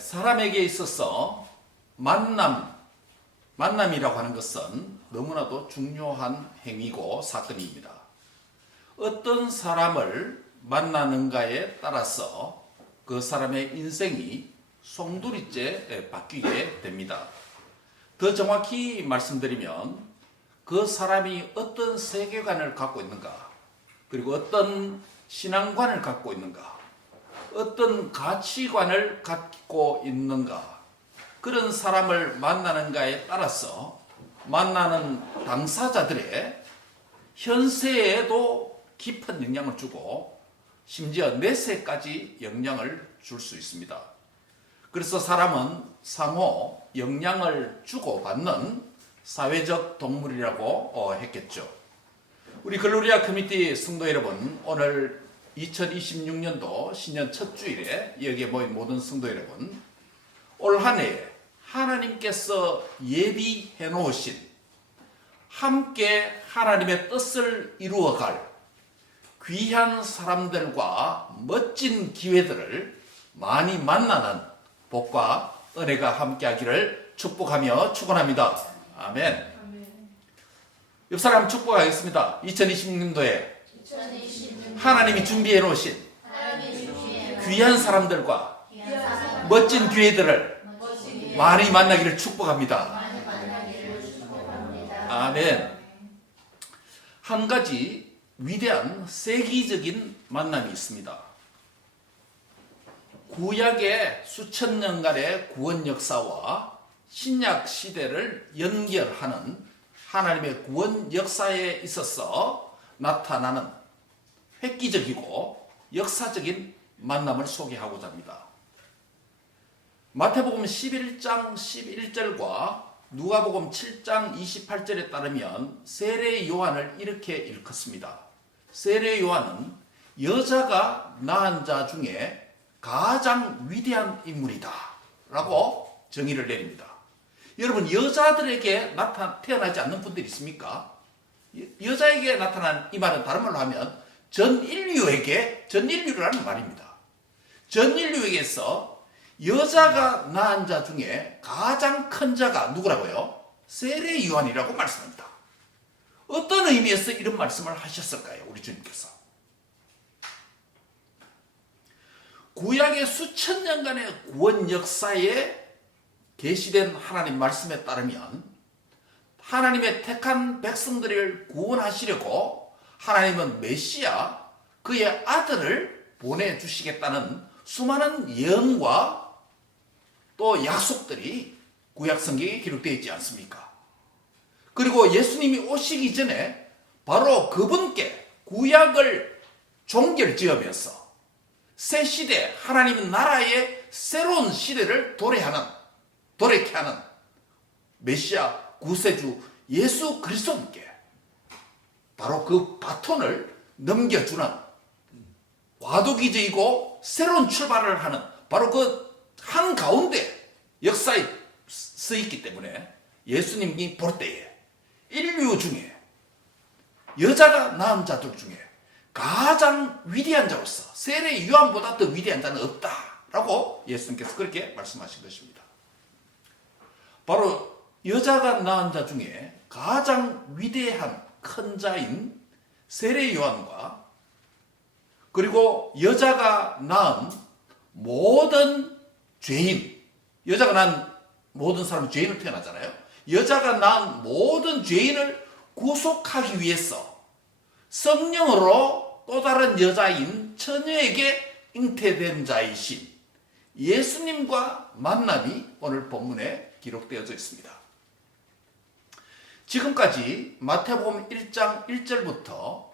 사람에게 있어서 만남이라고 하는 것은 너무나도 중요한 행위고 사건입니다. 어떤 사람을 만나는가에 따라서 그 사람의 인생이 송두리째 바뀌게 됩니다. 더 정확히 말씀드리면 그 사람이 어떤 세계관을 갖고 있는가, 그리고 어떤 신앙관을 갖고 있는가, 어떤 가치관을 갖고 있는가, 그런 사람을 만나는가에 따라서 만나는 당사자들의 현세에도 깊은 영향을 주고 심지어 내세까지 영향을 줄 수 있습니다. 그래서 사람은 상호 영향을 주고받는 사회적 동물이라고 했겠죠. 우리 글로리아 커뮤니티 성도 여러분, 오늘 2026년도 신년 첫 주일에 여기에 모인 모든 성도 여러분, 올 한 해에 하나님께서 예비해 놓으신 함께 하나님의 뜻을 이루어갈 귀한 사람들과 멋진 기회들을 많이 만나는 복과 은혜가 함께하기를 축복하며 축원합니다. 아멘. 옆 사람 축복하겠습니다. 2026년도에 하나님이 준비해 놓으신 귀한 사람들과 멋진 기회들을 많이 만나기를 축복합니다. 아멘. 한 가지 위대한 세기적인 만남이 있습니다. 구약의 수천 년간의 구원 역사와 신약 시대를 연결하는 하나님의 구원 역사에 있어서 나타나는 획기적이고 역사적인 만남을 소개하고자 합니다. 마태복음 11장 11절과 누가복음 7장 28절에 따르면 세례 요한을 이렇게 일컫습니다. 세례 요한은 여자가 낳은 자 중에 가장 위대한 인물이다 라고 정의를 내립니다. 여러분, 여자들에게 태어나지 않는 분들이 있습니까? 여자에게 나타난 이 말은 다른 말로 하면 전인류라는 말입니다. 전인류에게서 여자가 낳은 자 중에 가장 큰 자가 누구라고요? 세례 요한이라고 말씀합니다. 어떤 의미에서 이런 말씀을 하셨을까요? 우리 주님께서. 구약의 수천 년간의 구원 역사에 계시된 하나님 말씀에 따르면 하나님의 택한 백성들을 구원하시려고 하나님은 메시아, 그의 아들을 보내주시겠다는 수많은 예언과 또 약속들이 구약 성경에 기록되어 있지 않습니까? 그리고 예수님이 오시기 전에 바로 그분께 구약을 종결지으면서 새 시대, 하나님 나라의 새로운 시대를 도래케 하는 메시아 구세주 예수 그리스도께 바로 그 바톤을 넘겨주는 과도기적이고 새로운 출발을 하는 바로 그 한가운데 역사에 서 있기 때문에 예수님이 볼 때에 인류 중에 여자가 낳은 자들 중에 가장 위대한 자로서 세례 요한보다 더 위대한 자는 없다라고 예수님께서 그렇게 말씀하신 것입니다. 바로 여자가 낳은 자 중에 가장 위대한 큰 자인 세례 요한과 그리고 여자가 낳은 모든 죄인, 여자가 낳은 모든 사람은 죄인으로 태어나잖아요. 여자가 낳은 모든 죄인을 구속하기 위해서 성령으로 또 다른 여자인 처녀에게 잉태된 자이신 예수님과 만남이 오늘 본문에 기록되어져 있습니다. 지금까지 마태복음 1장 1절부터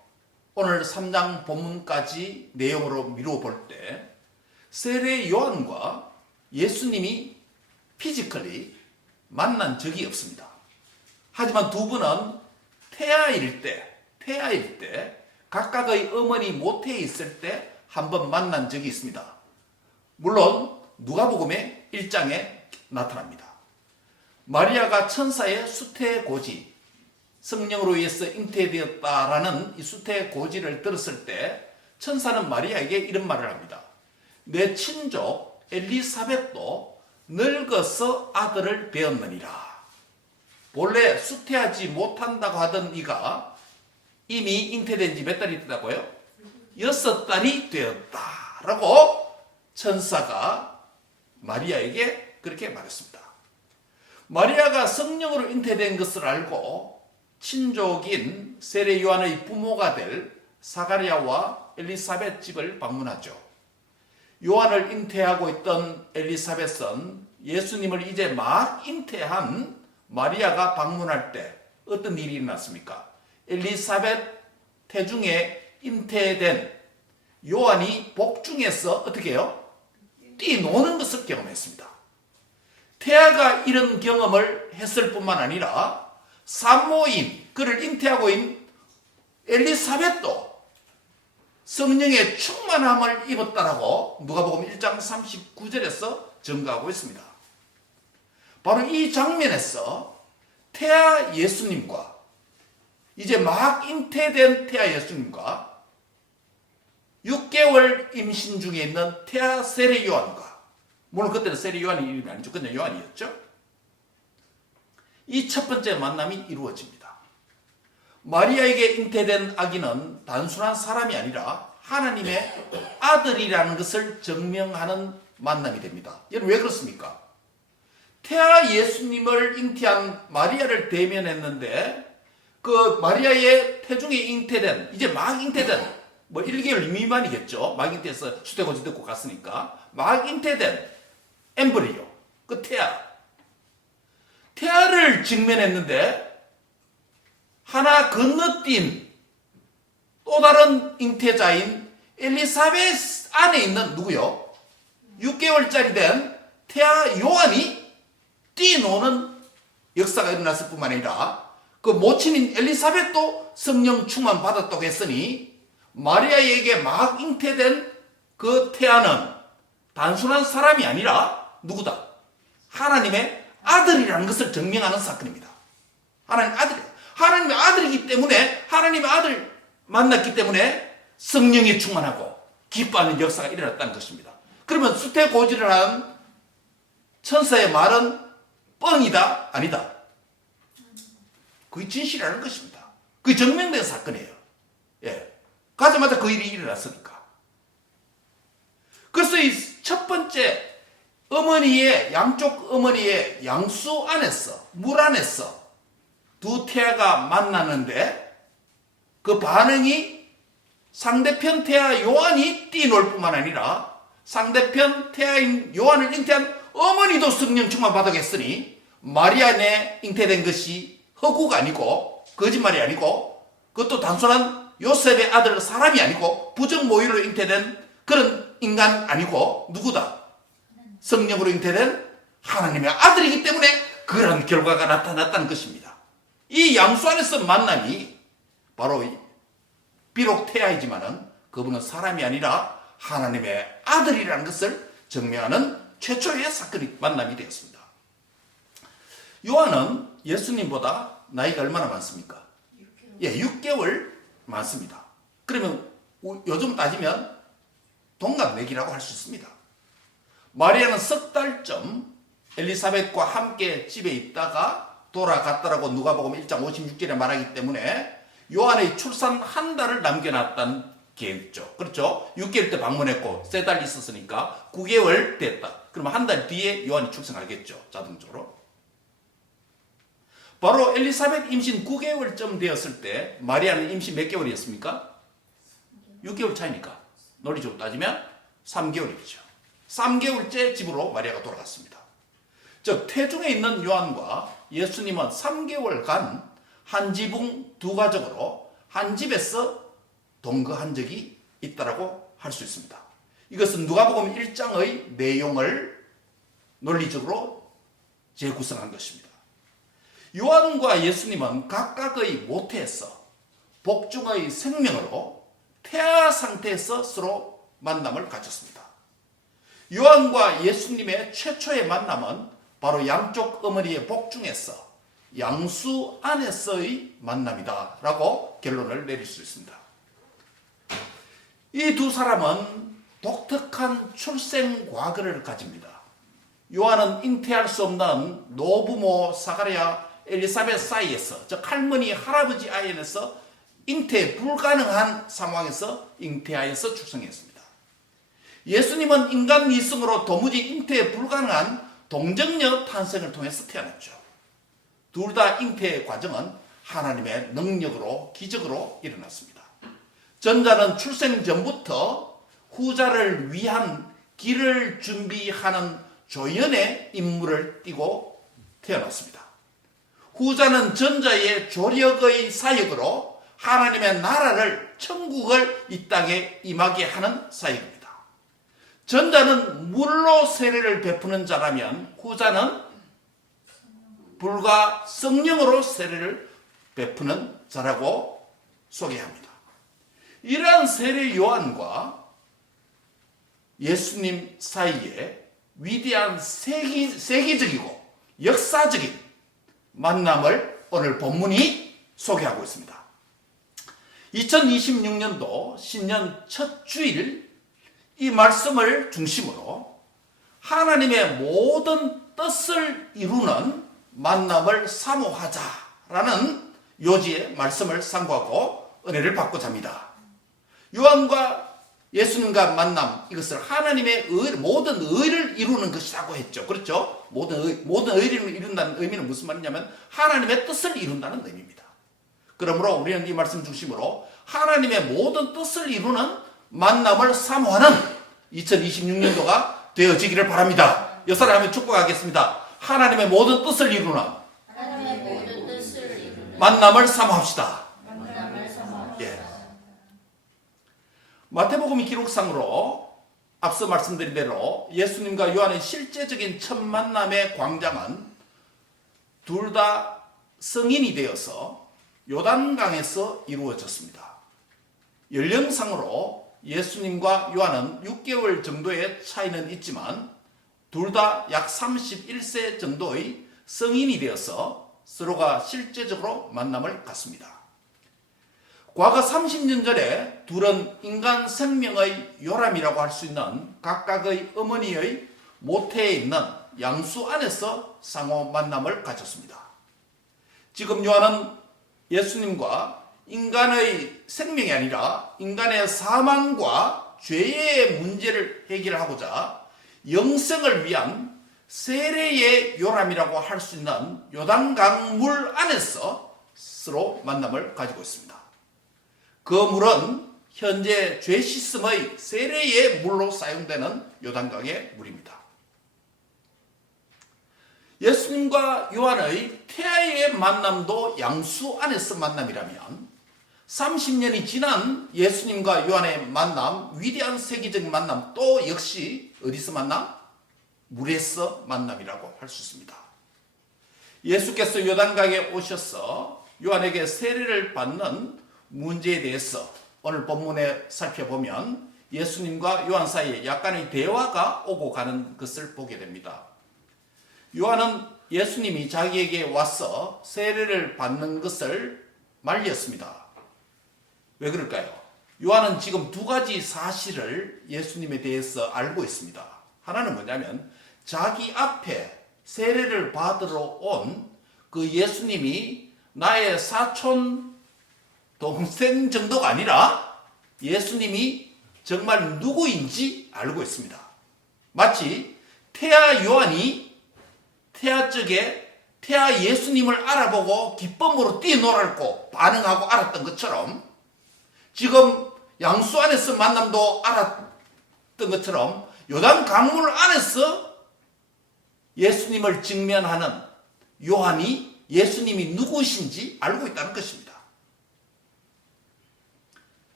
오늘 3장 본문까지 내용으로 미루어 볼 때 세례 요한과 예수님이 피지컬리 만난 적이 없습니다. 하지만 두 분은 태아일 때 각각의 어머니 모태에 있을 때 한 번 만난 적이 있습니다. 물론 누가복음의 1장에 나타납니다. 마리아가 천사의 수태고지, 성령으로 의해서 잉태되었다라는 이 수태고지를 들었을 때 천사는 마리아에게 이런 말을 합니다. 내 친족 엘리사벳도 늙어서 아들을 배었느니라. 본래 수태하지 못한다고 하던 이가 이미 잉태된 지 몇 달이 됐다고요? 6달이 되었다라고 천사가 마리아에게 그렇게 말했습니다. 마리아가 성령으로 잉태된 것을 알고 친족인 세례 요한의 부모가 될 사가랴와 엘리사벳 집을 방문하죠. 요한을 잉태하고 있던 엘리사벳은 예수님을 이제 막 잉태한 마리아가 방문할 때 어떤 일이 일어났습니까? 엘리사벳 태중에 잉태된 요한이 복중에서 어떻게 해요? 뛰노는 것을 경험했습니다. 태아가 이런 경험을 했을 뿐만 아니라 산모인, 그를 잉태하고 있는 엘리사벳도 성령의 충만함을 입었다라고 누가복음 1장 39절에서 증거하고 있습니다. 바로 이 장면에서 태아 예수님과 이제 막 잉태된 태아 예수님과 6개월 임신 중에 있는 태아 세례 요한과, 물론 그때는 세례 요한이 이름이 아니죠. 그냥 요한이었죠. 이 첫 번째 만남이 이루어집니다. 마리아에게 잉태된 아기는 단순한 사람이 아니라 하나님의 아들이라는 것을 증명하는 만남이 됩니다. 여러분 왜 그렇습니까? 태아 예수님을 잉태한 마리아를 대면했는데 그 마리아의 태중에 잉태된, 이제 막 잉태된, 뭐 1개월 미만이겠죠. 막 잉태해서 수태고지 듣고 갔으니까 막 잉태된 엠브리오, 그 태아를 직면했는데 하나 건너뛴 또 다른 잉태자인 엘리사벳 안에 있는 누구요? 6개월짜리 된 태아 요한이 뛰노는 역사가 일어났을 뿐만 아니라 그 모친인 엘리사벳도 성령 충만 받았다고 했으니 마리아에게 막 잉태된 그 태아는 단순한 사람이 아니라 누구다? 하나님의 아들이라는 것을 증명하는 사건입니다. 하나님의 아들이기 때문에, 하나님의 아들 만났기 때문에 성령이 충만하고 기뻐하는 역사가 일어났다는 것입니다. 그러면 수태고지를 한 천사의 말은 뻥이다? 아니다? 그게 진실이라는 것입니다. 그게 증명된 사건이에요. 예. 가자마자 그 일이 일어났으니까. 그래서 이 첫 번째 양쪽 어머니의 양수 안에서, 물 안에서 두 태아가 만나는데 그 반응이 상대편 태아 요한이 뛰놀 뿐만 아니라 상대편 태아인 요한을 잉태한 어머니도 성령 충만 받았으니 마리아에 잉태된 것이 허구가 아니고 거짓말이 아니고 그것도 단순한 요셉의 아들 사람이 아니고 부정모의로 잉태된 그런 인간 아니고 누구다? 성령으로 잉태된 하나님의 아들이기 때문에 그런 결과가 나타났다는 것입니다. 이 양수 안에서 만남이 바로 비록 태아이지만은 그분은 사람이 아니라 하나님의 아들이라는 것을 증명하는 최초의 사건이 만남이 되었습니다. 요한은 예수님보다 나이가 얼마나 많습니까? 6개월 많습니다. 그러면 요즘 따지면 동갑내기라고 할 수 있습니다. 마리아는 석 달쯤 엘리사벳과 함께 집에 있다가 돌아갔다라고 누가복음 1장 56절에 말하기 때문에 요한의 출산 한 달을 남겨놨다는 게있죠. 그렇죠? 6개월 때 방문했고 3달 있었으니까 9개월 됐다. 그러면 한 달 뒤에 요한이 출생하겠죠. 자동적으로. 바로 엘리사벳 임신 9개월쯤 되었을 때 마리아는 임신 몇 개월이었습니까? 6개월 차이니까 논리적으로 따지면 3개월이죠. 3개월째 집으로 마리아가 돌아갔습니다. 즉 태중에 있는 요한과 예수님은 3개월간 한 지붕 두 가족으로 한 집에서 동거한 적이 있다라고 할 수 있습니다. 이것은 누가복음 1장의 내용을 논리적으로 재구성한 것입니다. 요한과 예수님은 각각의 모태에서 복중의 생명으로 태아 상태에서 서로 만남을 가졌습니다. 요한과 예수님의 최초의 만남은 바로 양쪽 어머니의 복중에서 양수 안에서의 만남이다 라고 결론을 내릴 수 있습니다. 이 두 사람은 독특한 출생 과거를 가집니다. 요한은 잉태할 수 없는 노부모 사가랴 엘리사벳 사이에서, 즉 할머니 할아버지 아이에서 잉태 불가능한 상황에서 잉태하여서 출생했습니다. 예수님은 인간 이성으로 도무지 잉태 불가능한 동정녀 탄생을 통해서 태어났죠. 둘 다 잉태의 과정은 하나님의 능력으로 기적으로 일어났습니다. 전자는 출생 전부터 후자를 위한 길을 준비하는 조연의 인물을 띠고 태어났습니다. 후자는 전자의 조력의 사역으로 하나님의 나라를, 천국을 이 땅에 임하게 하는 사역입니다. 전자는 물로 세례를 베푸는 자라면 후자는 불과 성령으로 세례를 베푸는 자라고 소개합니다. 이러한 세례 요한과 예수님 사이에 위대한 세계적이고 역사적인 만남을 오늘 본문이 소개하고 있습니다. 2026년도 신년 첫 주일, 이 말씀을 중심으로 하나님의 모든 뜻을 이루는 만남을 사모하자라는 요지의 말씀을 상고하고 은혜를 받고자 합니다. 요한과 예수님과 만남, 이것을 하나님의 모든 의를 이루는 것이라고 했죠. 그렇죠? 모든 의를 이룬다는 의미는 무슨 말이냐면 하나님의 뜻을 이룬다는 의미입니다. 그러므로 우리는 이 말씀 중심으로 하나님의 모든 뜻을 이루는 만남을 사모하는 2026년도가 되어지기를 바랍니다. 여사를 하면 축복하겠습니다. 하나님의 모든 뜻을 이루는 만남을 사모합시다. 예. 마태복음 기록상으로 앞서 말씀드린 대로 예수님과 요한의 실제적인 첫 만남의 광장은 둘 다 성인이 되어서 요단강에서 이루어졌습니다. 연령상으로 예수님과 요한은 6개월 정도의 차이는 있지만 둘 다 약 31세 정도의 성인이 되어서 서로가 실제적으로 만남을 갖습니다. 과거 30년 전에 둘은 인간 생명의 요람이라고 할 수 있는 각각의 어머니의 모태에 있는 양수 안에서 상호 만남을 가졌습니다. 지금 요한은 예수님과 인간의 생명이 아니라 인간의 사망과 죄의 문제를 해결하고자 영생을 위한 세례의 요람이라고 할 수 있는 요단강 물 안에서 서로 만남을 가지고 있습니다. 그 물은 현재 죄 씻음의 세례의 물로 사용되는 요단강의 물입니다. 예수님과 요한의 태아의 만남도 양수 안에서 만남이라면 30년이 지난 예수님과 요한의 만남, 위대한 세계적인 만남 또 역시 어디서 만남? 물에서 만남이라고 할 수 있습니다. 예수께서 요단강에 오셔서 요한에게 세례를 받는 문제에 대해서 오늘 본문에 살펴보면 예수님과 요한 사이에 약간의 대화가 오고 가는 것을 보게 됩니다. 요한은 예수님이 자기에게 와서 세례를 받는 것을 말렸습니다. 왜 그럴까요? 요한은 지금 두 가지 사실을 예수님에 대해서 알고 있습니다. 하나는 뭐냐면 자기 앞에 세례를 받으러 온 그 예수님이 나의 사촌 동생 정도가 아니라 예수님이 정말 누구인지 알고 있습니다. 마치 태아 요한이 태아 쪽에 태아 예수님을 알아보고 기쁨으로 뛰놀았고 반응하고 알았던 것처럼 지금 양수 안에서 만남도 알았던 것처럼 요단 강물 안에서 예수님을 직면하는 요한이 예수님이 누구신지 알고 있다는 것입니다.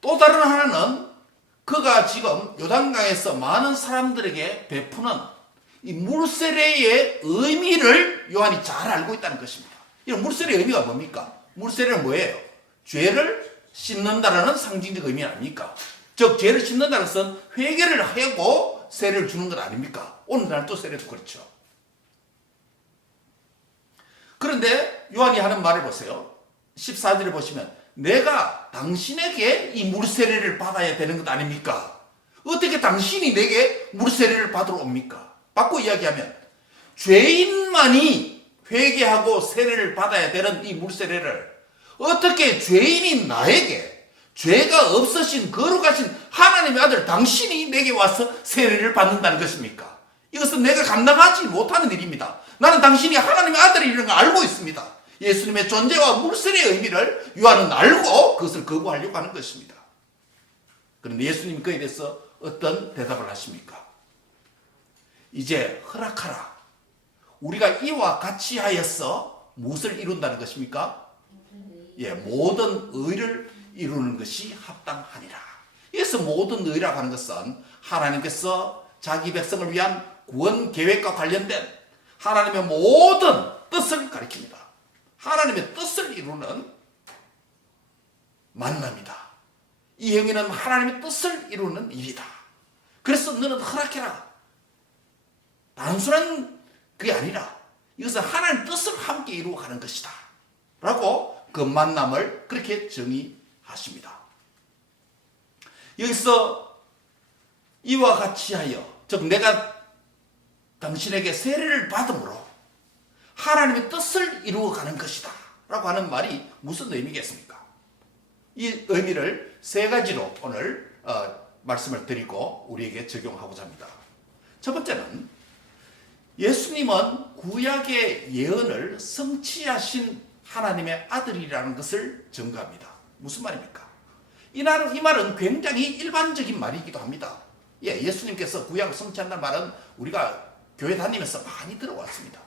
또 다른 하나는 그가 지금 요단강에서 많은 사람들에게 베푸는 이 물세례의 의미를 요한이 잘 알고 있다는 것입니다. 이 물세례의 의미가 뭡니까? 물세례는 뭐예요? 죄를 씻는다라는 상징적 의미 아닙니까? 즉 죄를 씻는다는 것은 회개를 하고 세례를 주는 것 아닙니까? 오늘날 또 세례도 그렇죠. 그런데 요한이 하는 말을 보세요. 14절에 보시면 내가 당신에게 이 물세례를 받아야 되는 것 아닙니까? 어떻게 당신이 내게 물세례를 받으러 옵니까? 바꿔 이야기하면 죄인만이 회개하고 세례를 받아야 되는 이 물세례를 어떻게 죄인인 나에게 죄가 없으신 거룩하신 하나님의 아들 당신이 내게 와서 세례를 받는다는 것입니까? 이것은 내가 감당하지 못하는 일입니다. 나는 당신이 하나님의 아들이라는 걸 알고 있습니다. 예수님의 존재와 물세례의 의미를 요한은 알고 그것을 거부하려고 하는 것입니다. 그런데 예수님이 그에 대해서 어떤 대답을 하십니까? 이제 허락하라. 우리가 이와 같이 하여서 무엇을 이룬다는 것입니까? 예, 모든 의를 이루는 것이 합당하니라. 그래서 모든 의라고 하는 것은 하나님께서 자기 백성을 위한 구원 계획과 관련된 하나님의 모든 뜻을 가리킵니다. 하나님의 뜻을 이루는 만남이다. 이 행위는 하나님의 뜻을 이루는 일이다. 그래서 너는 허락해라. 단순한 그게 아니라 이것은 하나님의 뜻을 함께 이루어가는 것이다. 라고 그 만남을 그렇게 정의하십니다. 여기서 이와 같이 하여, 즉 내가 당신에게 세례를 받음으로 하나님의 뜻을 이루어가는 것이다. 라고 하는 말이 무슨 의미겠습니까? 이 의미를 세 가지로 오늘 말씀을 드리고 우리에게 적용하고자 합니다. 첫 번째는 예수님은 구약의 예언을 성취하신 하나님의 아들이라는 것을 증거합니다. 무슨 말입니까? 이 말은 굉장히 일반적인 말이기도 합니다. 예, 예수님께서 구약을 성취한다는 말은 우리가 교회 다니면서 많이 들어왔습니다.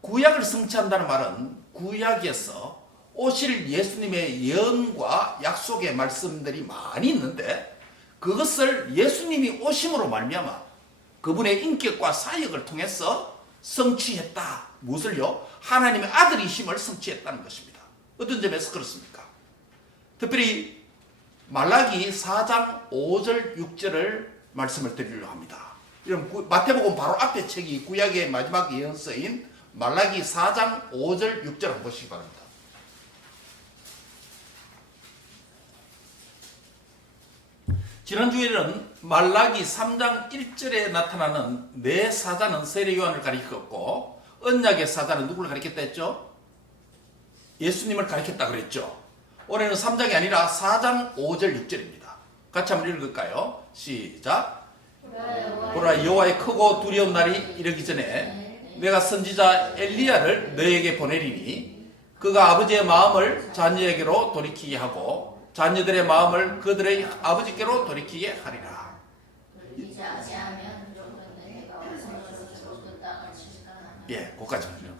구약을 성취한다는 말은 구약에서 오실 예수님의 예언과 약속의 말씀들이 많이 있는데 그것을 예수님이 오심으로 말미암아 그분의 인격과 사역을 통해서 성취했다. 무엇을요? 하나님의 아들이심을 성취했다는 것입니다. 어떤 점에서 그렇습니까? 특별히 말라기 4장 5절 6절을 말씀을 드리려고 합니다. 이런 마태복음 바로 앞에 책이 구약의 마지막 예언서인 말라기 4장 5절 6절 한번 보시기 바랍니다. 지난주에는 말라기 3장 1절에 나타나는 내 사자는 세례 요한을 가리켰고 언약의 사자는 누구를 가리켰다 했죠? 예수님을 가리켰다 그랬죠. 올해는 3장이 아니라 4장 5절 6절입니다. 같이 한번 읽을까요? 시작. 보라 여호와의 크고 두려운 날이 이르기 전에 내가 선지자 엘리야를 너에게 보내리니 그가 아버지의 마음을 자녀에게로 돌이키게 하고 자녀들의 마음을 그들의 아버지께로 돌이키게 하리라. 예, 거기까지입니다.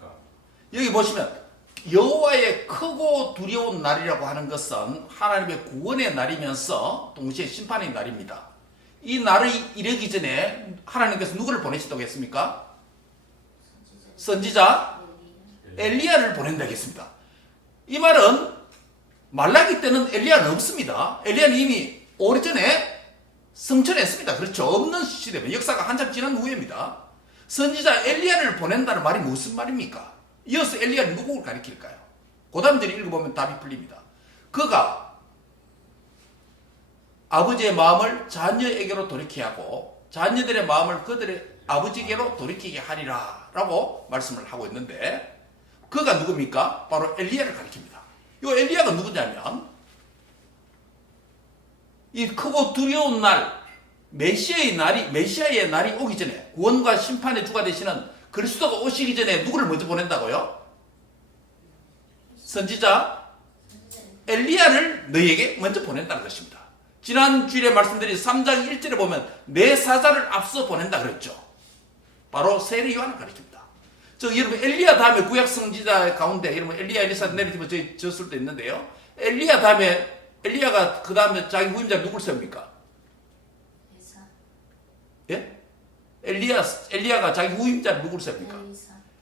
여기 보시면 여호와의 크고 두려운 날이라고 하는 것은 하나님의 구원의 날이면서 동시에 심판의 날입니다. 이 날이 이르기 전에 하나님께서 누구를 보내시다고 했습니까? 선지자 엘리야를 보낸다고 했습니다. 이 말은 말라기 때는 엘리야는 없습니다. 엘리야는 이미 오래전에 승천했습니다. 그렇죠. 없는 시대입니다. 역사가 한참 지난 후입니다. 선지자 엘리야를 보낸다는 말이 무슨 말입니까? 이어서 엘리야는 누구를 가리킬까요? 그 다음 절을 읽어보면 답이 풀립니다. 그가 아버지의 마음을 자녀에게로 돌이키게 하고 자녀들의 마음을 그들의 아버지에게로 돌이키게 하리라 라고 말씀을 하고 있는데 그가 누굽니까? 바로 엘리야를 가리킵니다. 이 엘리야가 누구냐면 이 크고 두려운 날 메시아의 날이 오기 전에 구원과 심판의 주가 되시는 그리스도가 오시기 전에 누구를 먼저 보낸다고요? 선지자 엘리야를 너희에게 먼저 보낸다는 것입니다. 지난 주일에 말씀드린 3장 1절에 보면 내 사자를 앞서 보낸다 그랬죠. 바로 세례 요한을 가리킵니다. 여러분 엘리야 다음에 구약 선지자 가운데 여러분 엘리야 엘리사 내리면 저 수도 있는데요. 엘리야 다음에 엘리야가 그 다음에 자기 후임자 누굴 세웁니까? 예? 엘리야가 자기 후임자를 누굴 세웁니까?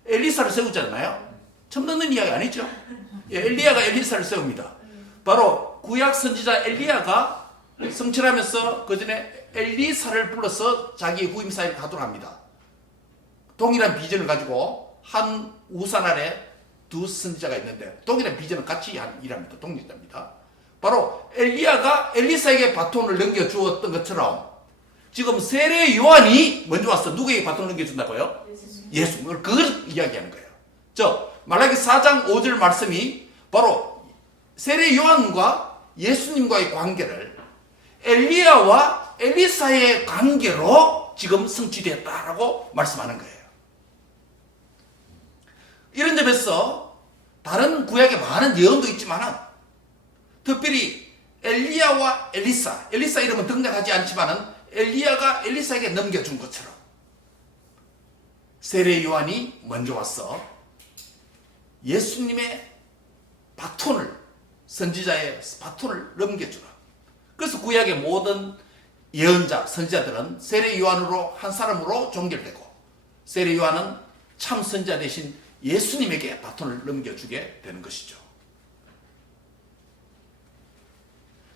엘리사를 세우잖아요. 처음 듣는 이야기 아니죠? 예, 엘리야가 엘리사를 세웁니다. 바로 구약 선지자 엘리야가 성취하면서 그 전에 엘리사를 불러서 자기 후임 사역을 가도록 합니다. 동일한 비전을 가지고 한 우산 아래 두 선지자가 있는데 동일한 비전을 같이 일합니다. 동일합니다. 바로 엘리야가 엘리사에게 바톤을 넘겨주었던 것처럼 지금 세례 요한이 먼저 와서 누구에게 바톤을 넘겨준다고요? 예수. 그걸 이야기하는 거예요. 말라기 4장 5절 말씀이 바로 세례 요한과 예수님과의 관계를 엘리야와 엘리사의 관계로 지금 성취되었다라고 말씀하는 거예요. 이런 점에서 다른 구약에 많은 예언도 있지만 특별히 엘리야와 엘리사 이름은 등장하지 않지만 엘리야가 엘리사에게 넘겨준 것처럼 세례 요한이 먼저 와서 예수님의 바톤을, 선지자의 바톤을 넘겨주라. 그래서 구약의 모든 예언자, 선지자들은 세례 요한으로 한 사람으로 종결되고 세례 요한은 참 선지자 대신 예수님에게 바톤을 넘겨주게 되는 것이죠.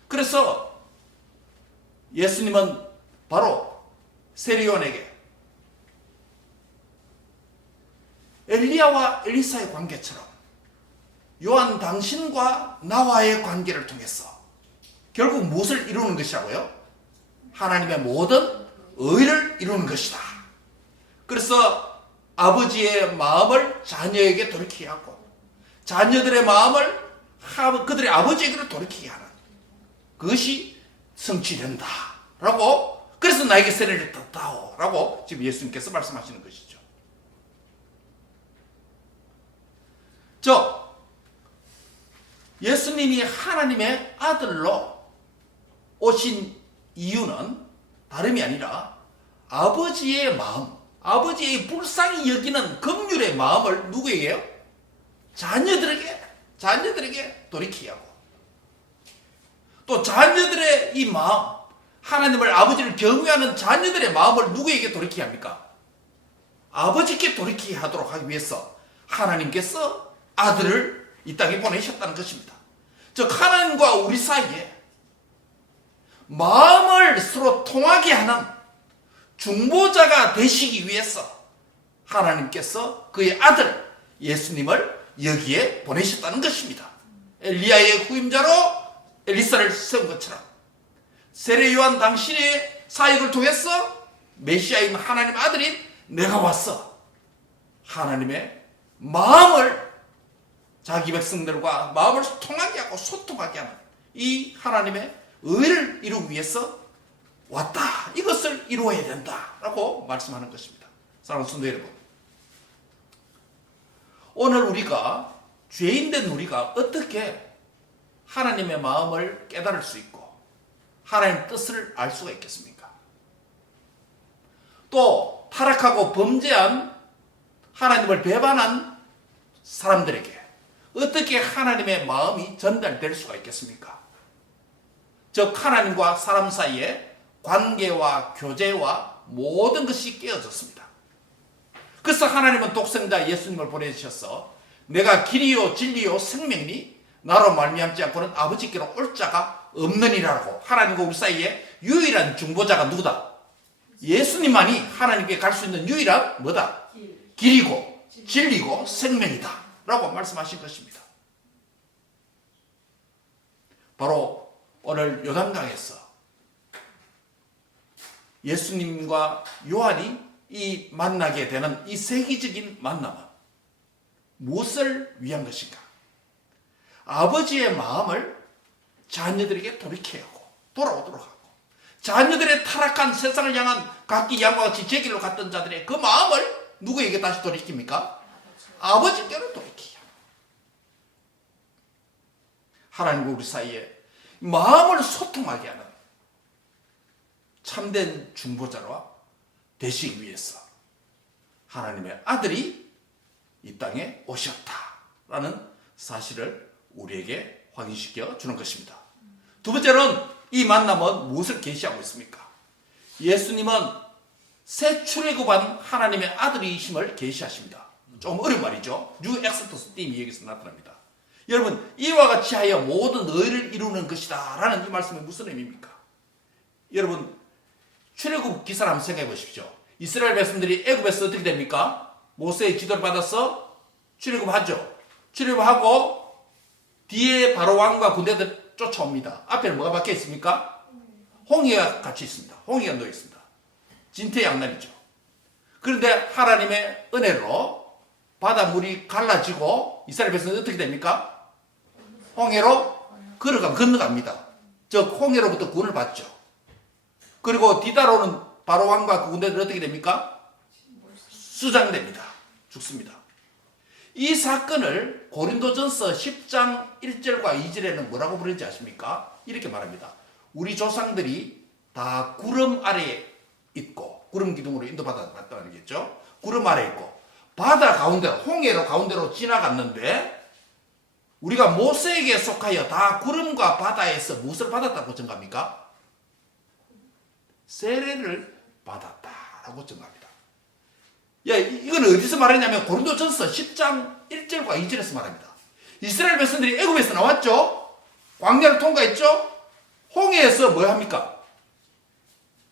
그래서 예수님은 바로 세례 요한에게 엘리야와 엘리사의 관계처럼 요한 당신과 나와의 관계를 통해서 결국 무엇을 이루는 것이라고요? 하나님의 모든 의를 이루는 것이다. 그래서 아버지의 마음을 자녀에게 돌이키게 하고 자녀들의 마음을 그들의 아버지에게로 돌이키게 하는 그것이 성취된다 라고, 그래서 나에게 세례를 떴다오 라고 지금 예수님께서 말씀하시는 것이죠. 예수님이 하나님의 아들로 오신 이유는 다름이 아니라 아버지의 마음, 아버지의 불쌍히 여기는 긍휼의 마음을 누구에게요? 자녀들에게 돌이키게 하고, 또 자녀들의 이 마음, 하나님을, 아버지를 경외하는 자녀들의 마음을 누구에게 돌이키게 합니까? 아버지께 돌이키게 하도록 하기 위해서 하나님께서 아들을 이 땅에 보내셨다는 것입니다. 즉 하나님과 우리 사이에 마음을 서로 통하게 하는 중보자가 되시기 위해서 하나님께서 그의 아들 예수님을 여기에 보내셨다는 것입니다. 엘리야의 후임자로 엘리사를 세운 것처럼 세례 요한 당신의 사역을 통해서 메시아인 하나님 아들인 내가 와서 하나님의 마음을, 자기 백성들과 마음을 통하게 하고 소통하게 하는 이 하나님의 의를 이루기 위해서 왔다. 이것을 이루어야 된다라고 말씀하는 것입니다. 사랑하는 성도 여러분, 오늘 우리가, 죄인된 우리가 어떻게 하나님의 마음을 깨달을 수 있고 하나님의 뜻을 알 수가 있겠습니까? 또 타락하고 범죄한, 하나님을 배반한 사람들에게 어떻게 하나님의 마음이 전달될 수가 있겠습니까? 즉 하나님과 사람 사이의 관계와 교제와 모든 것이 깨어졌습니다. 그래서 하나님은 독생자 예수님을 보내주셔서 내가 길이요 진리요 생명이니 나로 말미암지 않고는 아버지께로 올 자가 없느니라고, 하나님과 우리 사이에 유일한 중보자가 누구다? 예수님만이 하나님께 갈 수 있는 유일한 뭐다? 길이고 진리고 생명이다 라고 말씀하신 것입니다. 바로 오늘 요단강에서 예수님과 요한이 이 만나게 되는 이 세계적인 만남은 무엇을 위한 것인가? 아버지의 마음을 자녀들에게 돌이켜야 하고 돌아오도록 하고, 자녀들의 타락한 세상을 향한 각기 양과 같이 제 길로 갔던 자들의 그 마음을 누구에게 다시 돌이킵니까? 아버지께로 돌이키야. 하나님과 우리 사이에 마음을 소통하게 하는 참된 중보자로 되시기 위해서 하나님의 아들이 이 땅에 오셨다라는 사실을 우리에게 확인시켜 주는 것입니다. 두 번째는 이 만남은 무엇을 계시하고 있습니까? 예수님은 새 출애굽한 하나님의 아들이심을 계시하십니다. 좀 어려운 말이죠. 뉴 엑스토스 띠임이 여기서 나타납니다. 여러분, 이와 같이 하여 모든 의를 이루는 것이다 라는 이 말씀이 무슨 의미입니까? 여러분, 출애굽 기사를 한번 생각해 보십시오. 이스라엘 백성들이 애굽에서 어떻게 됩니까? 모세의 지도를 받아서 출애굽하죠. 출애굽하고 뒤에 바로 왕과 군대들 쫓아옵니다. 앞에는 뭐가 박혀 있습니까? 홍해가 같이 있습니다. 홍해가 놓여 있습니다. 진퇴양난이죠. 그런데 하나님의 은혜로 바닷물이 갈라지고 이스라엘 백성은 어떻게 됩니까? 홍해로 건너갑니다. 즉 홍해로부터 구원을 받죠. 그리고 디다로는 바로 왕과 그 군대들은 어떻게 됩니까? 수장됩니다. 죽습니다. 이 사건을 고린도전서 10장 1절과 2절에는 뭐라고 부르는지 아십니까? 이렇게 말합니다. 우리 조상들이 다 구름 아래에 있고, 구름 기둥으로 인도받았다는 얘기겠죠. 구름 아래에 있고 바다 가운데로, 홍해로 가운데로 지나갔는데 우리가 모세에게 속하여 다 구름과 바다에서 무엇을 받았다고 증가합니까? 세례를 받았다라고 증가합니다. 야, 이건 어디서 말했냐면 고린도전서 10장 1절과 2절에서 말합니다. 이스라엘 백성들이 애굽에서 나왔죠. 광야를 통과했죠. 홍해에서 뭐 합니까?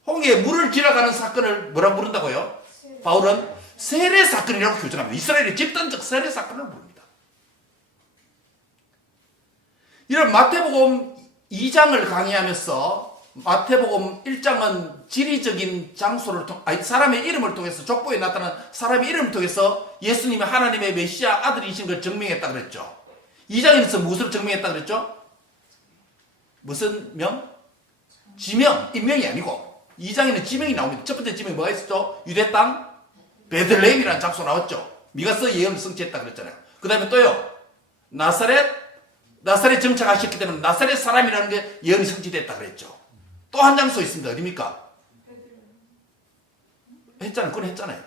홍해에 물을 지나가는 사건을 뭐라고 부른다고요? 바울은 세례 사건이라고 규정합니다. 이스라엘의 집단적 세례 사건을 부릅니다. 이런 마태복음 2장을 강의하면서 마태복음 1장은 지리적인 장소를 사람의 이름을 통해서, 족보에 나타난 사람의 이름을 통해서 예수님이 하나님의 메시아 아들이신 걸 증명했다 그랬죠. 2장에서 무엇을 증명했다 그랬죠? 무슨 명? 지명, 인명이 아니고 2장에는 지명이 나옵니다. 첫 번째 지명이 뭐가 있었죠? 유대 땅 베들레헴이라는 장소 나왔죠. 미가서 예언을 성취했다 그랬잖아요. 그 다음에 또요, 나사렛 정착하셨기 때문에 나사렛 사람이라는 게 예언이 성취됐다 그랬죠. 또 한 장소 있습니다. 어디입니까? 그건 했잖아요.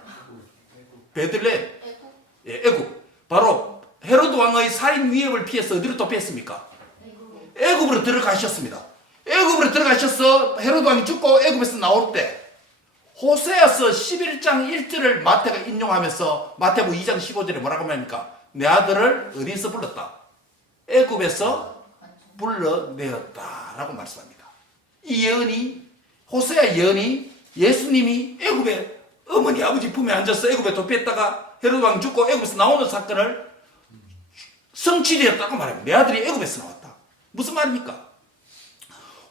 베들레헴. 예, 애굽. 바로 헤로드 왕의 살인 위협을 피해서 어디로 도피했습니까? 애굽으로 들어가셨습니다. 애굽으로 들어가셔서 헤로드 왕이 죽고 애굽에서 나올 때 호세아서 11장 1절을 마태가 인용하면서 마태복음 2장 15절에 뭐라고 합니까? 내 아들을 어디서 불렀다? 애굽에서 불러내었다라고 말씀합니다. 이 예언이, 호세아 예언이 예수님이 애굽에 어머니 아버지 품에 앉아서 애굽에 도피했다가 헤로드 왕이 죽고 애굽에서 나오는 사건을 성취되었다고 말합니다. 내 아들이 애굽에서 나왔다. 무슨 말입니까?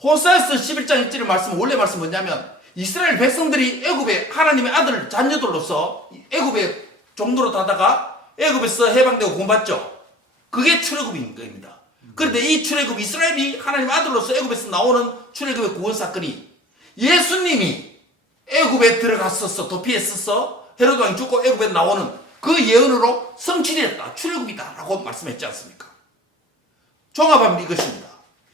호세아서 11장 1절의 말씀은, 원래 말씀은 뭐냐면 이스라엘 백성들이 애굽에 하나님의 아들 자녀들로서 애굽의 종로로 다다가 애굽에서 해방되고 구원받죠. 그게 출애굽인 겁니다. 그런데 이 출애굽, 이스라엘이 하나님의 아들로서 애굽에서 나오는 출애굽의 구원 사건이 예수님이 애굽에 들어갔었어, 도피했었어, 헤로드 왕이 죽고 애굽에 나오는 그 예언으로 성취됐다, 출애굽이다 라고 말씀했지 않습니까? 종합하면 이것입니다.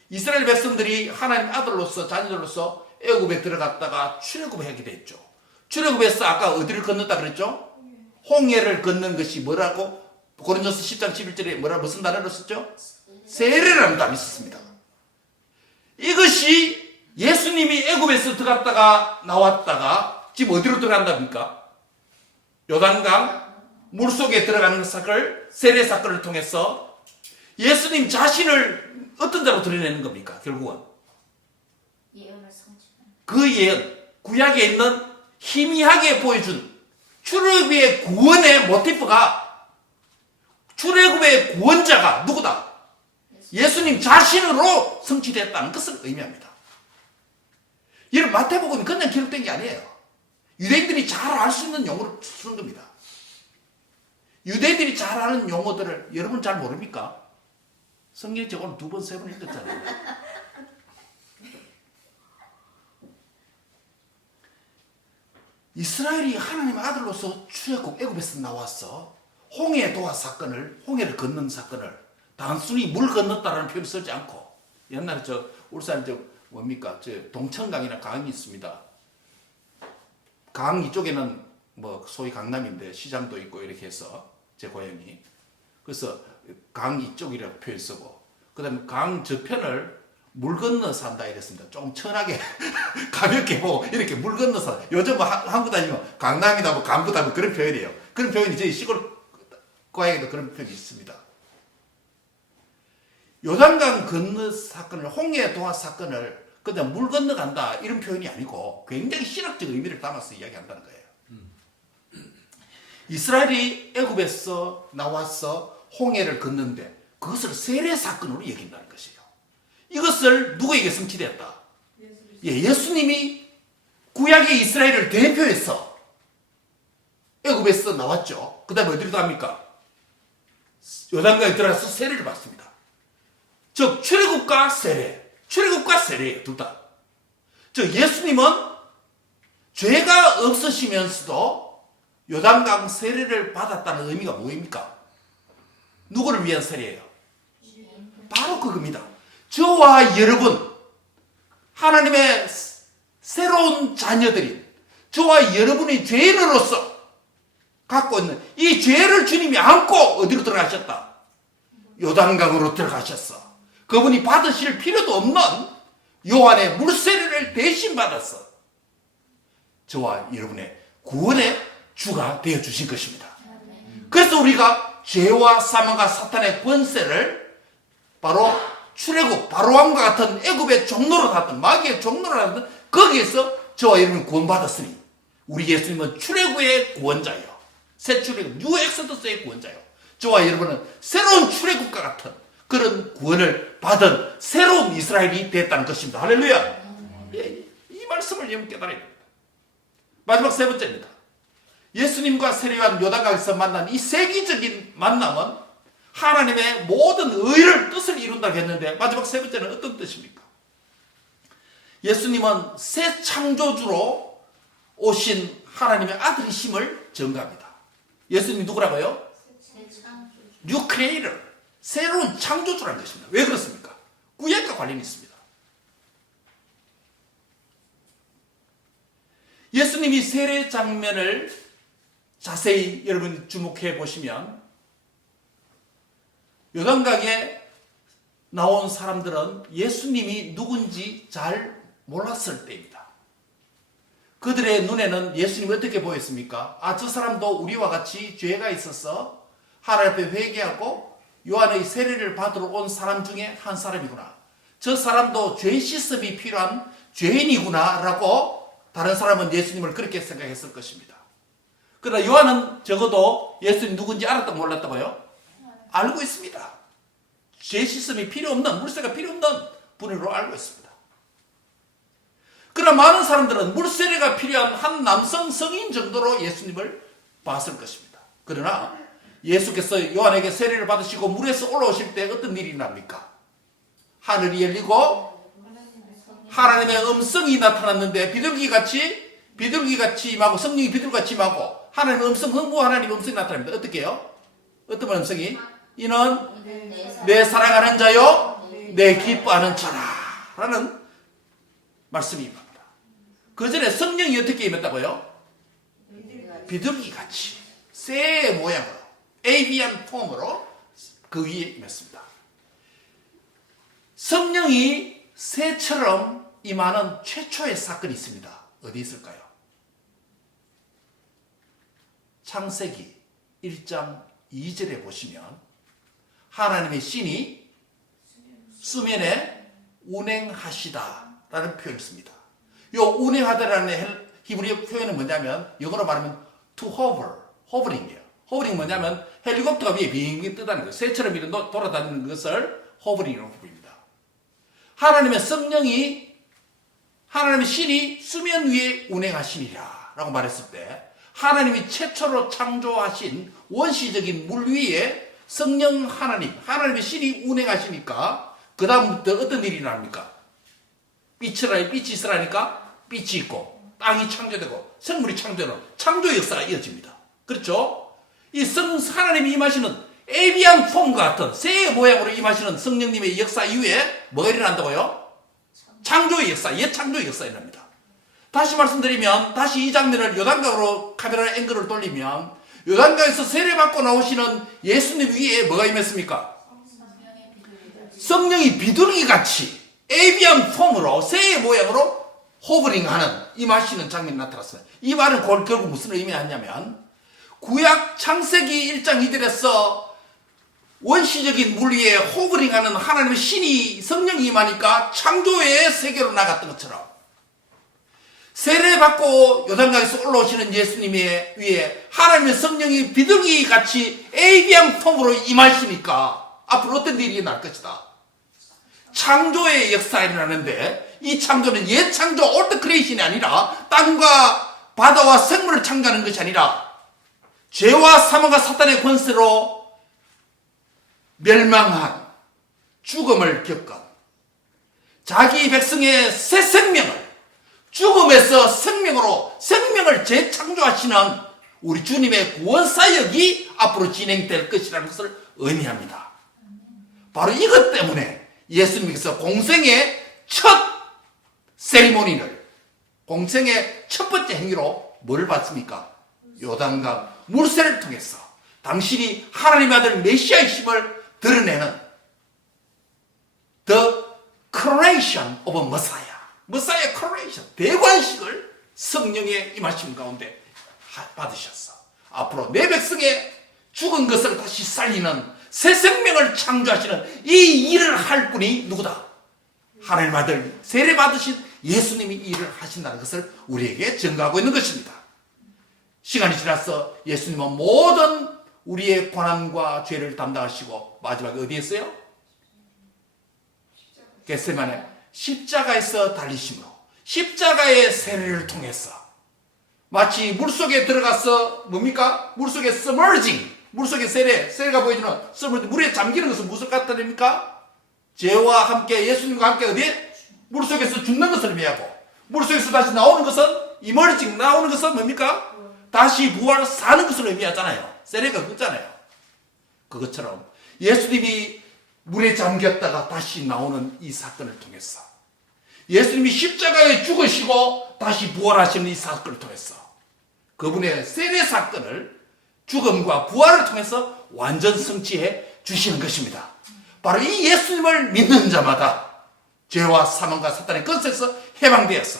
이스라엘 백성들이 하나님의 아들로서, 자녀들로서 애굽에 들어갔다가 출애굽을 하게 됐죠. 출애굽에서 아까 어디를 건넜다 그랬죠? 홍해를 건넌 것이 뭐라고? 고린도서 10장 11절에 무슨 단어를 썼죠? 세례라는 단어가 있었습니다. 이것이 예수님이 애굽에서 들어갔다가 나왔다가 지금 어디로 들어간답니까? 요단강 물속에 들어가는 사건을, 세례 사건을 통해서 예수님 자신을 어떤 자로 드러내는 겁니까? 결국은 그 예언, 구약에 있는 희미하게 보여준 출애굽의 구원의 모티프가, 출애굽의 구원자가 누구다? 예수님 자신으로 성취됐다는 것을 의미합니다. 이런 마태복음이 그냥 기록된 게 아니에요. 유대인들이 잘 알 수 있는 용어를 쓰는 겁니다. 유대인들이 잘 아는 용어들을 여러분 잘 모릅니까? 성경책 오늘 2번, 3번 읽었잖아요. 이스라엘이 하나님의 아들로서 출애굽 애굽에서 나와서 홍해 도하 사건을, 홍해를 건넌 사건을 단순히 물 건넜다라는 표현을 쓰지 않고, 옛날에 울산 뭡니까? 동천강이나 강이 있습니다. 강 이쪽에는 뭐 소위 강남인데 시장도 있고 이렇게 해서 제 고향이. 그래서 강 이쪽이라고 표현 쓰고, 그 다음에 강 저편을 물 건너 산다 이랬습니다. 조금 천하게 가볍게 뭐 이렇게 물 건너서, 요즘 뭐 한국 다니면 강남이다 뭐 강부다 뭐 그런 표현이에요. 그런 표현이 저희 시골 고향에도 그런 표현이 있습니다. 요단강 건너 사건을, 홍해 도하 사건을 그냥 물 건너간다 이런 표현이 아니고 굉장히 신학적 의미를 담아서 이야기한다는 거예요. 이스라엘이 애굽에서 나와서 홍해를 건넌데 그것을 세례 사건으로 여긴다는 것이에요. 이것을 누구에게 성취되었다? 예수님이 구약의 이스라엘을 대표해서 애굽에서 나왔죠. 그 다음에 어디로 갑니까? 요단강에 들어가서 세례를 받습니다. 즉 출애굽과 세례, 출애굽과 세례예요. 둘 다. 즉 예수님은 죄가 없으시면서도 요단강 세례를 받았다는 의미가 뭐입니까? 누구를 위한 세례예요? 바로 그겁니다. 저와 여러분, 하나님의 새로운 자녀들인 저와 여러분의 죄인으로서 갖고 있는 이 죄를 주님이 안고 어디로 들어가셨다? 요단강으로 들어가셨어. 그분이 받으실 필요도 없는 요한의 물세례를 대신 받았어. 저와 여러분의 구원의 주가 되어주신 것입니다. 그래서 우리가 죄와 사망과 사탄의 권세를 바로 출애굽, 바로왕과 같은 애굽의 종로로 하던 마귀의 종로로 하던 거기에서 저와 여러분이 구원받았으니 우리 예수님은 출애굽의 구원자예요. 새 출애굽, 뉴 엑소더스의 구원자예요. 저와 여러분은 새로운 출애굽과 같은 그런 구원을 받은 새로운 이스라엘이 됐다는 것입니다. 할렐루야. 이 말씀을 여러분 깨달아야 됩니다. 마지막 세 번째입니다. 예수님과 세례요한 요단강에서 만난 이 세기적인 만남은 하나님의 모든 의를 뜻을 이룬다고 했는데 마지막 세 번째는 어떤 뜻입니까? 예수님은 새 창조주로 오신 하나님의 아들이심을 증거합니다. 예수님이 누구라고요? 뉴 크리에이터, 새로운 창조주라는 것입니다. 왜 그렇습니까? 구약과 관련이 있습니다. 예수님이 세례 장면을 자세히 여러분이 주목해 보시면 요단강에 나온 사람들은 예수님이 누군지 잘 몰랐을 때입니다. 그들의 눈에는 예수님이 어떻게 보였습니까? 아, 저 사람도 우리와 같이 죄가 있어서 하나님 앞에 회개하고 요한의 세례를 받으러 온 사람 중에 한 사람이구나. 저 사람도 죄 씻음이 필요한 죄인이구나 라고 다른 사람은 예수님을 그렇게 생각했을 것입니다. 그러나 요한은 적어도 예수님 누군지 알았다고 몰랐다고요? 알고 있습니다. 죄 씻음이 필요 없는, 물세가 필요 없는 분으로 알고 있습니다. 그러나 많은 사람들은 물세례가 필요한 한 남성 성인 정도로 예수님을 봤을 것입니다. 그러나 예수께서 요한에게 세례를 받으시고 물에서 올라오실 때 어떤 일이 납니까? 하늘이 열리고 하나님의 음성이 나타났는데 비둘기같이 임하고 성령이 비둘기같이 임하고 하나님의 음성, 흥부 하나님의 음성이 나타납니다. 어떻게 해요? 어떤 음성이? 이는 내 사랑하는 자요 내 기뻐하는 자라 라는 말씀이 임합니다. 그 전에 성령이 어떻게 임했다고요? 비둘기같이 새 모양으로 에이비안 폼으로 그 위에 임했습니다. 성령이 새처럼 임하는 최초의 사건이 있습니다. 어디 있을까요? 창세기 1장 2절에 보시면 하나님의 신이 수면에 운행하시다라는 표현을 씁니다. 이 운행하다라는 히브리어 표현은 뭐냐면 영어로 말하면 to hover, hovering이에요. hovering 뭐냐면 헬리콥터가 위에 비행기 뜨다는 거예요. 새처럼 이런 돌아다니는 것을 hovering이라고 부릅니다. 하나님의 성령이 하나님의 신이 수면 위에 운행하시니라 라고 말했을 때 하나님이 최초로 창조하신 원시적인 물 위에 성령 하나님의 신이 운행하시니까 그 다음부터 어떤 일이 납니까? 빛이 있으라니까 빛이 있고 땅이 창조되고 생물이 창조되는 창조 역사가 이어집니다. 그렇죠? 이 하나님이 임하시는 에비안 폼과 같은 새의 모양으로 임하시는 성령님의 역사 이후에 뭐가 일어난다고요? 창조의 역사, 옛 창조의 역사가 일어납니다. 다시 말씀드리면 다시 이 장면을 요단강으로 카메라 앵글을 돌리면 요단강에서 세례받고 나오시는 예수님 위에 뭐가 임했습니까? 성령이 비둘기같이 에비안 폼으로 새의 모양으로 호버링하는 임하시는 장면이 나타났어요. 이 말은 결국 무슨 의미하냐면 구약 창세기 1장 2절에서 원시적인 물 위에 호버링하는 하나님의 신이 성령이 임하니까 창조의 세계로 나갔던 것처럼 세례받고 요단강에서 올라오시는 예수님의 위에 하나님의 성령이 비둘기같이 에이비안 폼으로 임하시니까 앞으로 어떤 일이 날 것이다. 창조의 역사가 일어나는데 이 창조는 옛 창조 올드 크리에이션이 아니라 땅과 바다와 생물을 창조하는 것이 아니라 죄와 사망과 사탄의 권세로 멸망한 죽음을 겪은 자기 백성의 새 생명을 죽음에서 생명으로 생명을 재창조하시는 우리 주님의 구원 사역이 앞으로 진행될 것이라는 것을 의미합니다. 바로 이것 때문에 예수님께서 공생의 첫 세리머니를, 공생의 첫 번째 행위로 뭘 받습니까? 요단강 물세를 통해서 당신이 하나님의 아들 메시아이심을 드러내는 The Coronation of Messiah, Messiah Coronation, 대관식을 성령의 임하심 가운데 받으셨어. 앞으로 내 백성의 죽은 것을 다시 살리는 새 생명을 창조하시는 이 일을 할 분이 누구다? 하나님 아들 세례 받으신 예수님이 이 일을 하신다는 것을 우리에게 증거하고 있는 것입니다. 시간이 지나서 예수님은 모든 우리의 고난과 죄를 담당하시고 마지막에 어디에 있어요? 겟세마네 십자가에서 달리심으로 십자가의 세례를 통해서 마치 물속에 들어가서 뭡니까? 물속에 submerging, 물속에 세례가 보여주는 submerging, 물에 잠기는 것은 무엇을 갖다냅니까? 죄와 함께 예수님과 함께 어디에? 물속에서 죽는 것을 의미하고 물속에서 다시 나오는 것은 emerging, 나오는 것은 뭡니까? 다시 부활 사는 것을 의미하잖아요. 세례가 그거잖아요. 그것처럼 예수님이 물에 잠겼다가 다시 나오는 이 사건을 통해서 예수님이 십자가에 죽으시고 다시 부활하시는 이 사건을 통해서 그분의 세례 사건을 죽음과 부활을 통해서 완전 성취해 주시는 것입니다. 바로 이 예수님을 믿는 자마다 죄와 사망과 사탄의 권세에서 해방되어서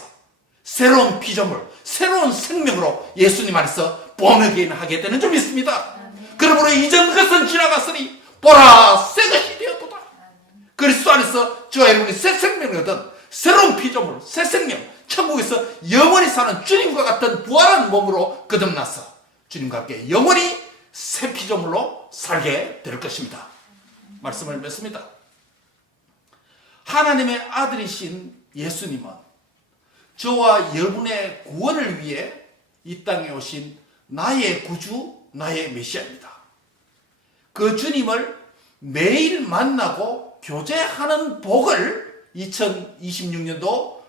새로운 피조물, 새로운 생명으로 예수님 안에서 born 하게 되는 줄 믿습니다. 그러므로 이전 것은 지나갔으니 보라 새 것이 되었도다. 그리스도 안에서 저와 여러분이 새 생명을 얻은 새로운 피조물, 새 생명, 천국에서 영원히 사는 주님과 같은 부활한 몸으로 거듭나서 주님과 함께 영원히 새 피조물로 살게 될 것입니다. 말씀을 맺습니다. 하나님의 아들이신 예수님은 저와 여러분의 구원을 위해 이 땅에 오신 나의 구주, 나의 메시아입니다. 그 주님을 매일 만나고 교제하는 복을 2026년도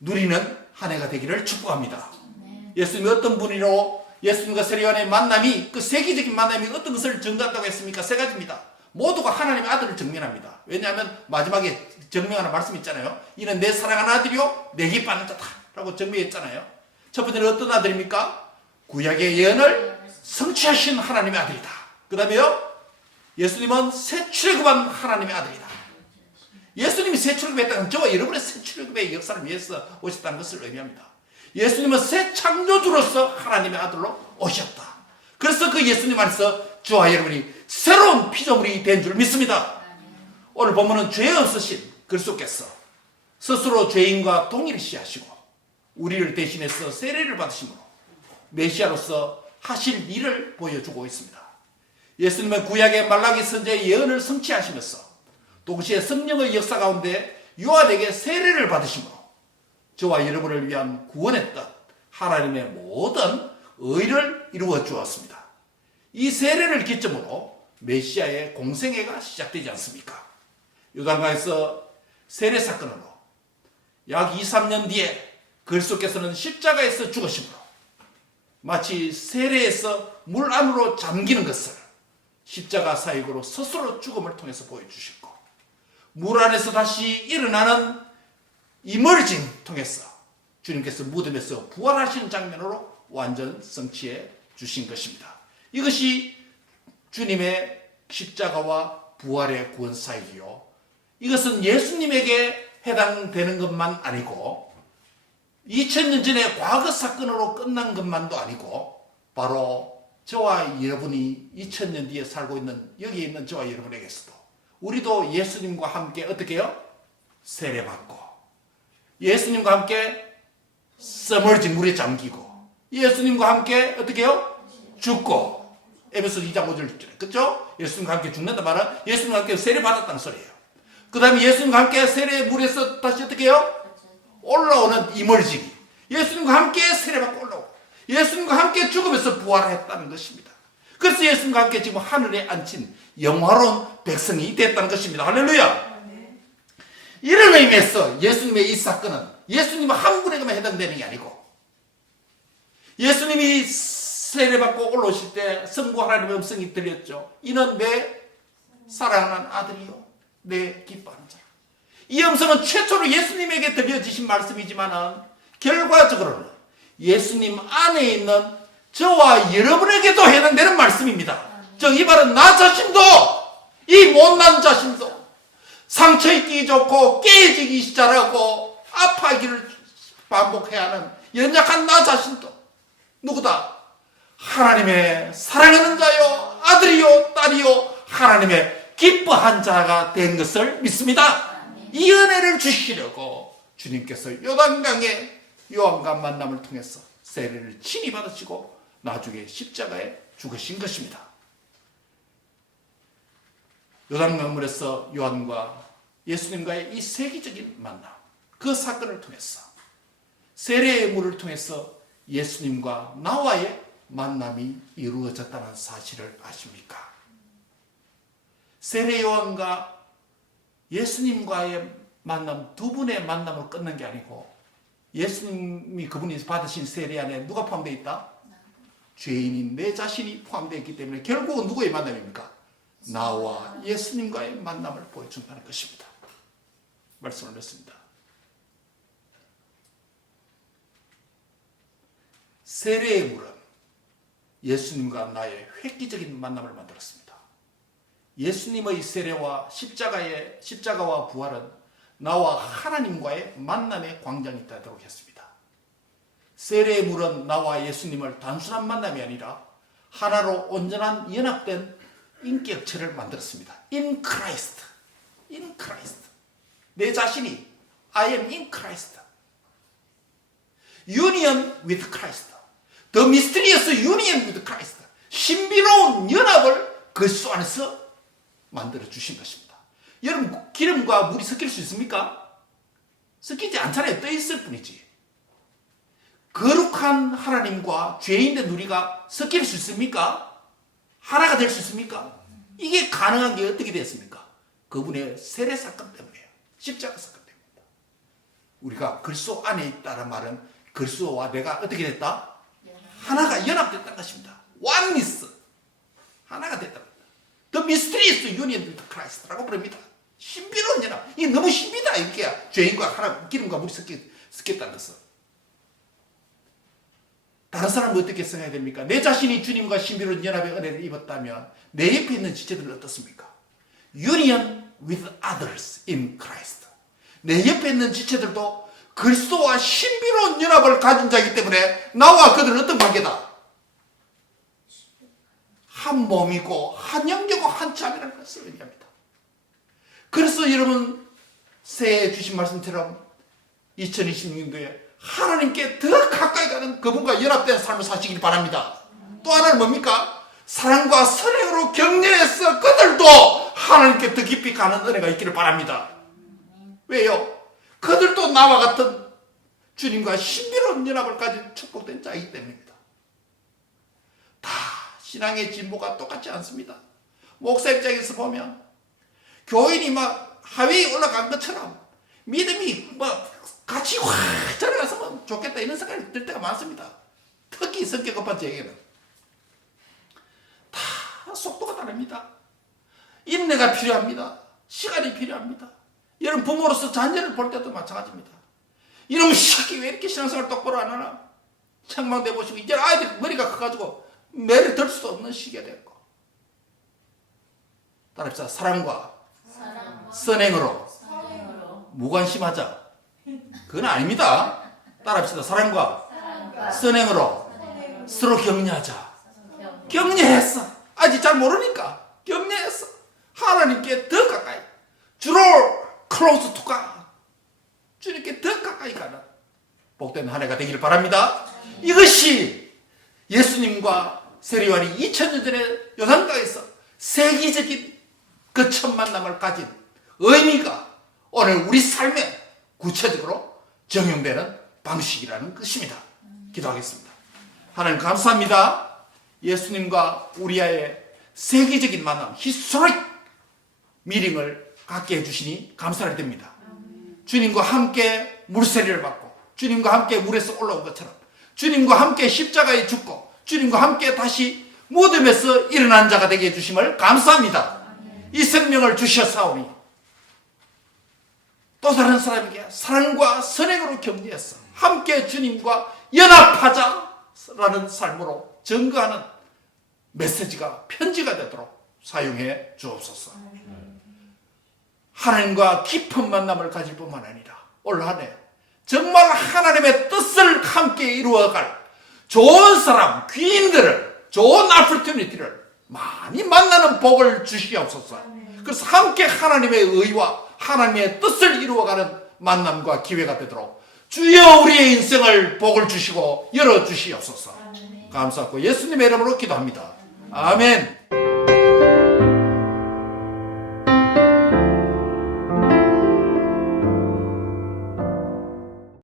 누리는 한 해가 되기를 축복합니다. 예수님이 어떤 분이로 예수님과 세례요한의 만남이 그 세계적인 만남이 어떤 것을 증거한다고 했습니까? 세 가지입니다. 모두가 하나님의 아들을 증명합니다. 왜냐하면 마지막에 증명하는 말씀이 있잖아요. 이는 내 사랑하는 아들이요 내게 받는 자다 라고 증명했잖아요. 첫 번째는 어떤 아들입니까? 구약의 예언을 성취하신 하나님의 아들이다. 그 다음에요 예수님은 새 출애굽한 하나님의 아들이다. 예수님이 새 출애굽했다는 저와 여러분의 새 출애굽의 역사를 위해서 오셨다는 것을 의미합니다. 예수님은 새 창조주로서 하나님의 아들로 오셨다. 그래서 그 예수님 안에서 저와 여러분이 새로운 피조물이 된 줄 믿습니다. 오늘 본문은 죄 없으신 그리스도께서 스스로 죄인과 동일시하시고 우리를 대신해서 세례를 받으심으로 메시아로서 하실 일을 보여주고 있습니다. 예수님은 구약의 말라기 선지자의 예언을 성취하시면서 동시에 성령의 역사 가운데 요한에게 세례를 받으심으로 저와 여러분을 위한 구원의 뜻, 하나님의 모든 의를 이루어 주었습니다. 이 세례를 기점으로 메시아의 공생애가 시작되지 않습니까? 요단강에서 세례 사건으로 약 2, 3년 뒤에 그리스도께서는 십자가에서 죽으심으로 마치 세례에서 물 안으로 잠기는 것을 십자가 사역으로 스스로 죽음을 통해서 보여주셨고 물 안에서 다시 일어나는 이머징 통해서 주님께서 무덤에서 부활하시는 장면으로 완전 성취해 주신 것입니다. 이것이 주님의 십자가와 부활의 구원 사역이요. 이것은 예수님에게 해당되는 것만 아니고 2000년 전에 과거 사건으로 끝난 것만도 아니고 바로 저와 여러분이 2000년 뒤에 살고 있는 여기 있는 저와 여러분에게서도 우리도 예수님과 함께 어떻게 해요? 세례받고 예수님과 함께 써멀진 물에 잠기고 예수님과 함께 어떻게 해요? 죽고 에베소 2장 5절 그렇죠? 예수님과 함께 죽는다 말은 예수님과 함께 세례받았다는 소리예요. 그 다음에 예수님과 함께 세례 물에서 다시 어떻게 해요? 올라오는 이멀징이, 예수님과 함께 세례받고 올라오고 예수님과 함께 죽으면서 부활했다는 것입니다. 그래서 예수님과 함께 지금 하늘에 앉힌 영화로운 백성이 됐다는 것입니다. 할렐루야. 이런 의미에서 예수님의 이 사건은 예수님 한 분에게만 해당되는 게 아니고, 예수님이 세례받고 올라오실 때 성부 하나님의 음성이 들렸죠. 이는 내 사랑하는 아들이요 내 기뻐하는 자라. 이 음성은 최초로 예수님에게 들려지신 말씀이지만 결과적으로는 예수님 안에 있는 저와 여러분에게도 해당되는 말씀입니다. 즉 이 말은 나 자신도, 이 못난 자신도, 상처 입기 좋고 깨지기 잘하고 아파하기를 반복해야 하는 연약한 나 자신도 누구다? 하나님의 사랑하는 자요 아들이요 딸이요 하나님의 기뻐한 자가 된 것을 믿습니다. 이 은혜를 주시려고 주님께서 요단강의 요한과 만남을 통해서 세례를 친히 받으시고 나중에 십자가에 죽으신 것입니다. 요단강물에서 요한과 예수님과의 이 세계적인 만남, 그 사건을 통해서 세례의 물을 통해서 예수님과 나와의 만남이 이루어졌다는 사실을 아십니까? 세례 요한과 예수님과의 만남, 두 분의 만남을 끊는 게 아니고 예수님이 그분이 받으신 세례 안에 누가 포함되어 있다? 죄인인 내 자신이 포함되어 있기 때문에 결국은 누구의 만남입니까? 나와 예수님과의 만남을 보여준다는 것입니다. 말씀을 냈습니다. 세례의 물은 예수님과 나의 획기적인 만남을 만들었습니다. 예수님의 세례와 십자가와 부활은 나와 하나님과의 만남의 광장이 되도록 했습니다. 세례의 물은 나와 예수님을 단순한 만남이 아니라 하나로 온전한 연합된 인격체를 만들었습니다. In Christ. In Christ. 내 자신이 I am in Christ. Union with Christ. The mysterious union with Christ. 신비로운 연합을 그리스도 안에서 만들어 주신 것입니다. 여러분, 기름과 물이 섞일 수 있습니까? 섞이지 않잖아요. 떠 있을 뿐이지. 거룩한 하나님과 죄인된 우리가 섞일 수 있습니까? 하나가 될 수 있습니까? 이게 가능한 게 어떻게 됐습니까? 그분의 세례 사건 때문이에요. 십자가 사건 때문입니다. 우리가 그리스도 안에 있다는 말은 그리스도와 내가 어떻게 됐다? 하나가 연합됐다는 것입니다. oneness. 하나가 됐다. The mysterious union with Christ라고 부릅니다. 신비로운 연합. 이게 너무 신비다. 이렇게 죄인과 하나, 기름과 물이 섞였다는 것은. 다른 사람은 어떻게 생각해야 됩니까? 내 자신이 주님과 신비로운 연합의 은혜를 입었다면 내 옆에 있는 지체들은 어떻습니까? Union with others in Christ. 내 옆에 있는 지체들도 그리스도와 신비로운 연합을 가진 자이기 때문에 나와 그들은 어떤 관계다? 한 몸이고 한 영이고 한 참이라는 것을 의미합니다. 그래서 여러분 새해 주신 말씀처럼 2026년도에 하나님께 더 가까이 가는 그분과 연합된 삶을 사시길 바랍니다. 또 하나는 뭡니까? 사랑과 선행으로 격려해서 그들도 하나님께 더 깊이 가는 은혜가 있기를 바랍니다. 왜요? 그들도 나와 같은 주님과 신비로운 연합을 가진 축복된 자이기 때문입니다. 다 신앙의 진보가 똑같지 않습니다. 목사 입장에서 보면 교인이 막 하위에 올라간 것처럼 믿음이 뭐 같이 확 들어갔으면 좋겠다 이런 생각이 들 때가 많습니다. 특히 성격 급한 저에게는 다 속도가 다릅니다. 인내가 필요합니다. 시간이 필요합니다. 여러분 부모로서 자녀를 볼 때도 마찬가지입니다. 이놈 새끼 왜 이렇게 신앙생활 똑바로 안 하나? 책망돼 보시고 이제 아이들 머리가 커가지고 매를 들 수도 없는 시기가 됐고 따라합시다. 사랑과 선행으로 무관심하자. 그건 아닙니다. 따라합시다. 사랑과 선행으로 서로 격려하자. 격려했어. 아직 잘 모르니까 격려했어. 하나님께 더 가까이 주로 close to God. 주님께 더 가까이 가는 복된 한 해가 되기를 바랍니다. 이것이 예수님과 세례요한이 2000년 전에 요단강에서 세계적인 그 첫 만남을 가진 의미가 오늘 우리 삶에 구체적으로 적용되는 방식이라는 것입니다. 기도하겠습니다. 하나님 감사합니다. 예수님과 우리와의 세계적인 만남, 히스토릭 미링을 갖게 해주시니 감사를 드립니다. 주님과 함께 물세례를 받고 주님과 함께 물에서 올라온 것처럼 주님과 함께 십자가에 죽고 주님과 함께 다시 무덤에서 일어난 자가 되게 해주심을 감사합니다. 이 생명을 주셨사오니 또 다른 사람에게 사랑과 선행으로 격려해서 함께 주님과 연합하자라는 삶으로 증거하는 메시지가 편지가 되도록 사용해 주옵소서. 하나님과 깊은 만남을 가질 뿐만 아니라 올 한 해 정말 하나님의 뜻을 함께 이루어갈 좋은 사람, 귀인들을, 좋은 아퍼튜니티를 많이 만나는 복을 주시옵소서. 그래서 함께 하나님의 의와 하나님의 뜻을 이루어가는 만남과 기회가 되도록 주여 우리의 인생을 복을 주시고 열어주시옵소서. 감사하고 예수님의 이름으로 기도합니다. 아멘.